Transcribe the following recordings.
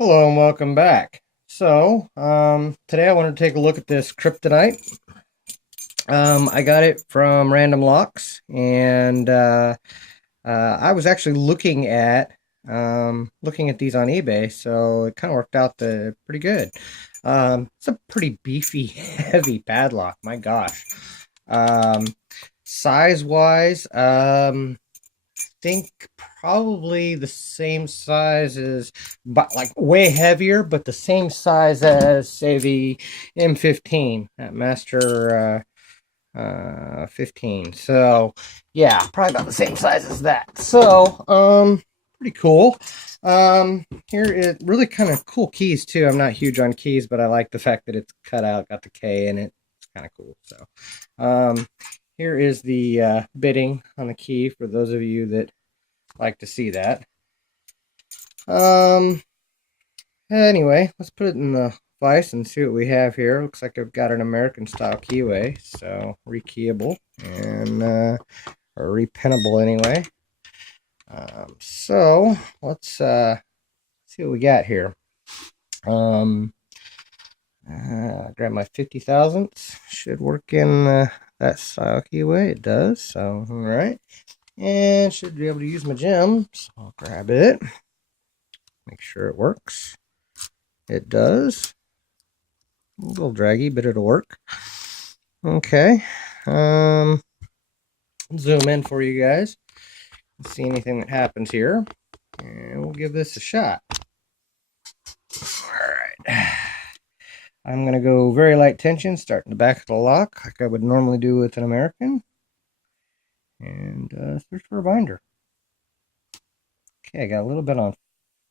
Hello and welcome back. Today I wanted to take a look at this Kryptonite. I got it from Random Locks, and I was actually looking at these on eBay, so it kind of worked out pretty good. It's a pretty beefy, heavy padlock. My gosh. Um, Size-wise, think probably the same size as, but like way heavier, but the same size as, say, the M15, that Master 15. So, yeah, probably about the same size as that. Pretty cool. Here is really kind of cool keys too. I'm not huge on keys, but I like the fact that it's cut out, got the K in it. It's kind of cool. Um, Here is the bitting on the key for those of you that like to see that. Um, anyway, let's put it in the vise and see what we have here. Looks like I've got an American style keyway, so rekeyable and or repinnable anyway. So let's see what we got here. Grab my 50 thousandths. Should work in that style keyway. It does. So all right, and should be able to use my gems. I'll grab it. Make sure it works. It does. A little draggy, but it'll work. Okay. Zoom in for you guys. See anything that happens here. And we'll give this a shot. Alright. I'm going to go very light tension, start in the back of the lock, like I would normally do with an American. And search for a binder. Okay, I got a little bit on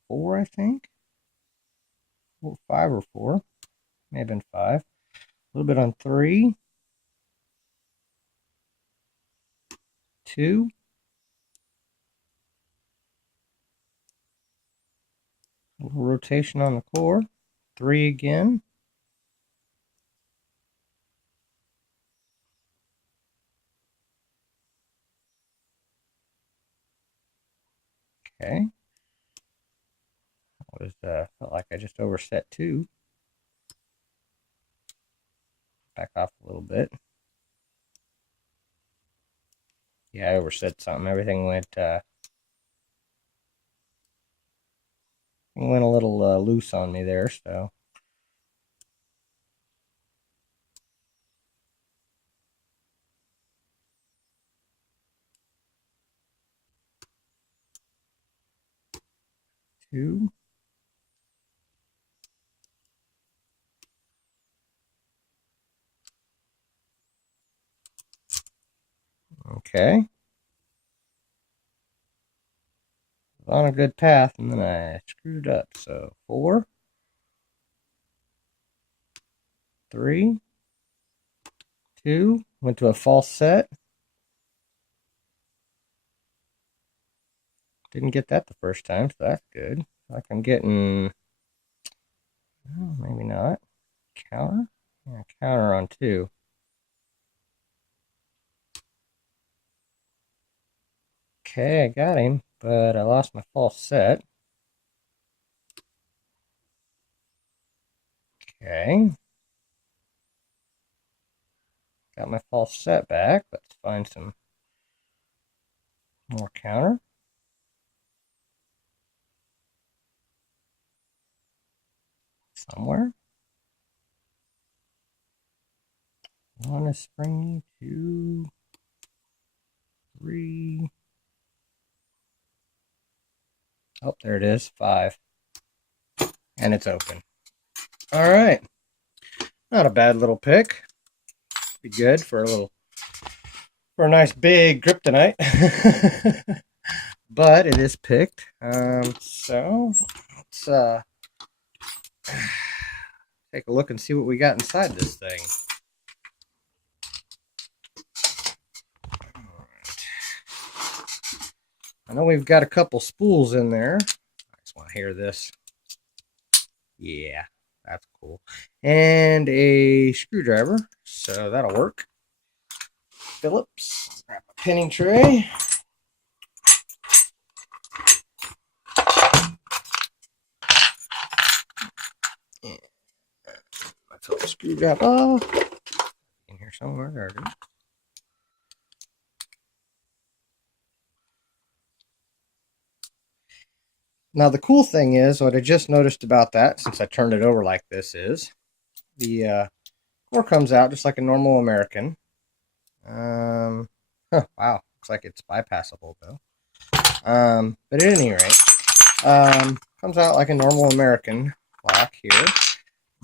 4, I think. 5 or 4. May have been 5. A little bit on 3. 2. A little rotation on the core. 3 again. Okay. Felt like I just overset 2. Back off a little bit. Yeah, I overset something. Everything went a little loose on me there, so. Two. Okay. On a good path, and then I screwed up. So 4, 3, 2, went to a false set. Didn't get that the first time, so that's good. Like I'm getting, oh, maybe not. Counter? Yeah, counter on 2. Okay, I got him, but I lost my false set. Okay. Got my false set back. Let's find some more counter. Somewhere. 1 is springy, 2, 3. Oh, there it is, 5. And it's open. All right. Not a bad little pick. Be good for a nice big kryptonite. But it is picked. So let's take a look and see what we got inside this thing. I know we've got a couple spools in there. I just want to hear this. Yeah, that's cool. And a screwdriver, so that'll work. Phillips, grab a pinning tray. My Phillips screwdriver in here somewhere. There it is. Now the cool thing is, what I just noticed about that, since I turned it over like this, is the core comes out just like a normal American. Wow, looks like it's bypassable though. But at any rate, comes out like a normal American lock here.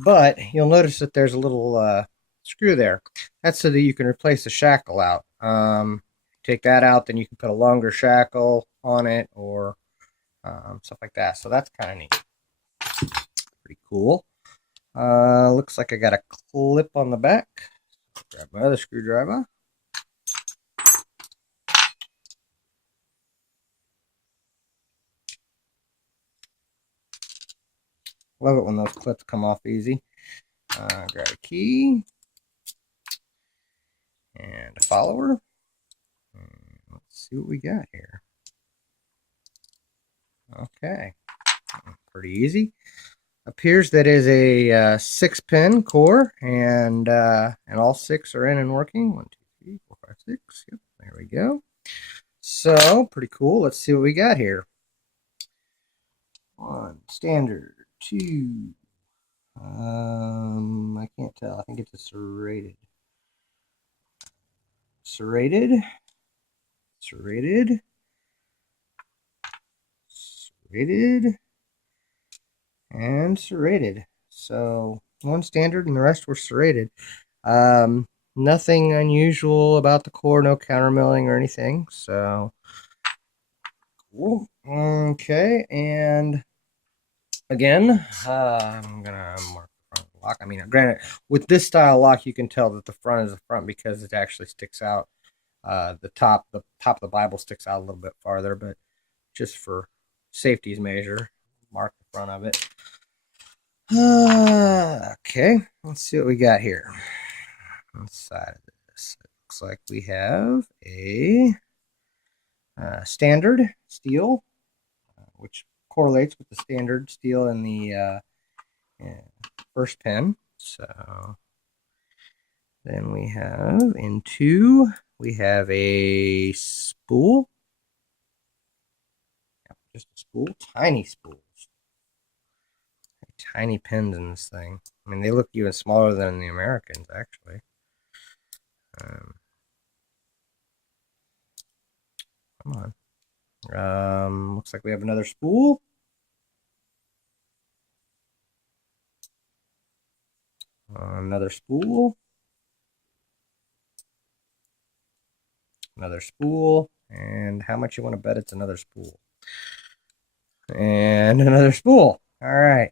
But you'll notice that there's a little screw there. That's so that you can replace the shackle out. Take that out, then you can put a longer shackle on it or stuff like that. So that's kind of neat. Pretty cool. Looks like I got a clip on the back. Grab my other screwdriver. Love it when those clips come off easy. Grab a key and a follower. And let's see what we got here. Okay, pretty easy. Appears that is a 6-pin core, and all 6 are in and working. 1, 2, 3, 4, 5, 6. Yep, there we go. So pretty cool. Let's see what we got here. 1 standard. 2. I can't tell. I think it's a serrated. Serrated. Serrated. Serrated. And serrated. So 1 standard and the rest were serrated. Nothing unusual about the core, no countermilling or anything. So cool. Okay, and again, I'm gonna mark the front lock. I mean, granted, with this style lock, you can tell that the front is the front because it actually sticks out. The top of the Bible sticks out a little bit farther, but just for safety's measure, mark the front of it. Okay, let's see what we got here. On the side of this, it looks like we have a standard steel, which correlates with the standard steel in the first pin. So then we have in 2, we have a spool. Just a spool, tiny spools. Tiny pins in this thing. I mean, they look even smaller than the Americans, actually. Come on. Looks like we have another spool. Another spool. Another spool. And how much you want to bet it's another spool? And another spool. All right.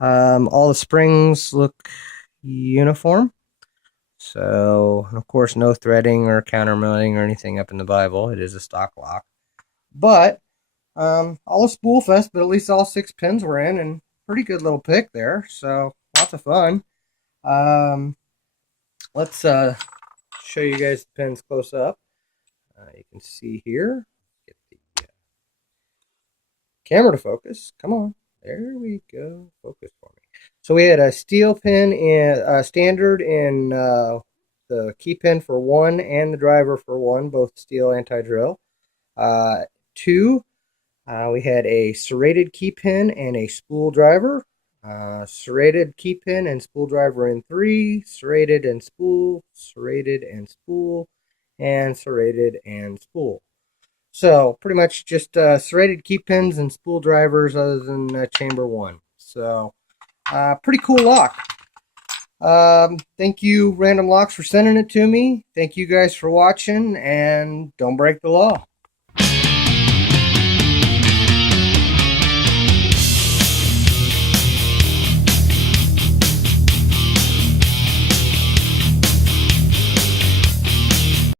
All the springs look uniform. So, of course, no threading or countermilling or anything up in the Bible. It is a stock lock. But, all a spool fest, but at least all 6 pins were in, and pretty good little pick there. So, lots of fun. Let's show you guys the pins close up. You can see here. Get the camera to focus. Come on. There we go. Focus for me. So we had a steel pin in standard in the key pin for 1 and the driver for 1, both steel anti-drill. 2, we had a serrated key pin and a spool driver. Serrated key pin and spool driver in 3, serrated and spool, serrated and spool, and serrated and spool. So pretty much just serrated key pins and spool drivers other than chamber 1. So pretty cool lock. Thank you, Random Locks, for sending it to me. Thank you guys for watching, and don't break the law.